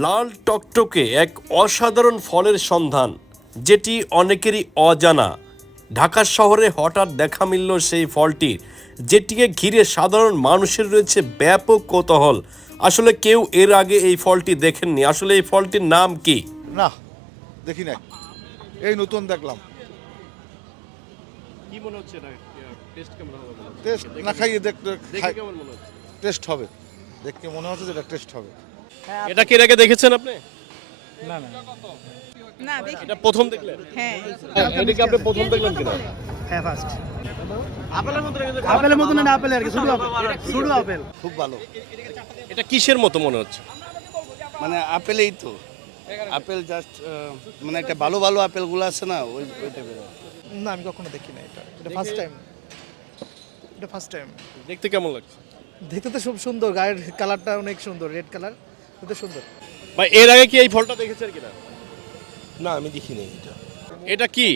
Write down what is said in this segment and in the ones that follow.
লাল টকটকে এক অসাধারণ ফলের সন্ধান, যেটি অনেকেরই অজানা। ঢাকা শহরে হঠাৎ দেখা মিলল সেই ফলটির, যেটিকে ঘিরে সাধারণ মানুষের রয়েছে ব্যাপক কৌতূহল। আসলে কেউ এর আগে এই ফলটি দেখেননি। আসলে এই ফলটির নাম কি? না, দেখি নাই, এই নতুন দেখলাম। কি মনে হচ্ছে এটা? টেস্ট কেমন হবে? টেস্ট না খাইয়ে দেখতে কেমন মনে হচ্ছে? টেস্ট হবে, দেখতে মনে হচ্ছে যে এটা টেস্ট হবে। এটা কি এর আগে দেখেছেন আপনি? না না না দেখি এটা প্রথম দেখলেন? হ্যাঁ এটা কি আপনি প্রথম দেখলেন কিনা? হ্যাঁ ফার্স্ট আপেলের মতো আপেলের মতো না আপেল আর কি শুধু আপেল খুব ভালো, এটা কিসের মতো মনে হচ্ছে? মানে আপেলেই তো আপেল জাস্ট মানে একটা ভালো ভালো আপেলগুলো আছে না ওই টাইপের। না আমি কখনো দেখি না এটা ফার্স্ট টাইম দেখতে কেমন লাগছে? দেখতে তো খুব সুন্দর, গায়ের কালারটা অনেক সুন্দর, রেড কালার, তো সুন্দর। ভাই এর আগে কি এই ফলটা দেখেছেন কিনা? না আমি দেখি নাই এটা। এটা কি?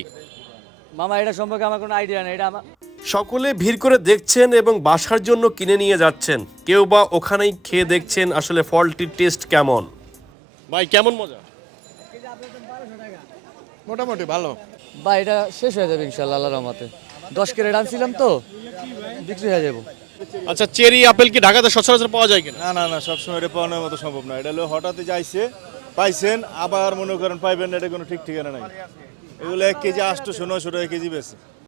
মামা এটা সম্পর্কে আমার কোনো আইডিয়া নেই, এটা আমার সকলে ভিড় করে দেখছেন এবং বাসার জন্য কিনে নিয়ে যাচ্ছেন। কেউ বা ওখানেই খেয়ে দেখছেন আসলে ফলটির টেস্ট কেমন। ভাই কেমন মজা? মোটামুটি ভালো। বা এটা শেষ হয়ে যাবে ইনশাল্লাহ আল্লাহর রহমতে। 10 ক্যারেট আনছিলাম তো, বিক্রি হয়ে যাবো। আচ্ছা, চেরি আপেল কি ঢাকাতে সচরাচর পাওয়া যায় কিনা? না না না, সবসময় এটা পাওয়ানোর মতো সম্ভব না। এটা হলো হঠাৎ যাইছে, পাইছেন, আবার মনে করেন পাইবেন না, এটা কোনো ঠিক ঠিকানা নাই। এগুলো 1 কেজি 800 900 টাকা কেজি বেশি।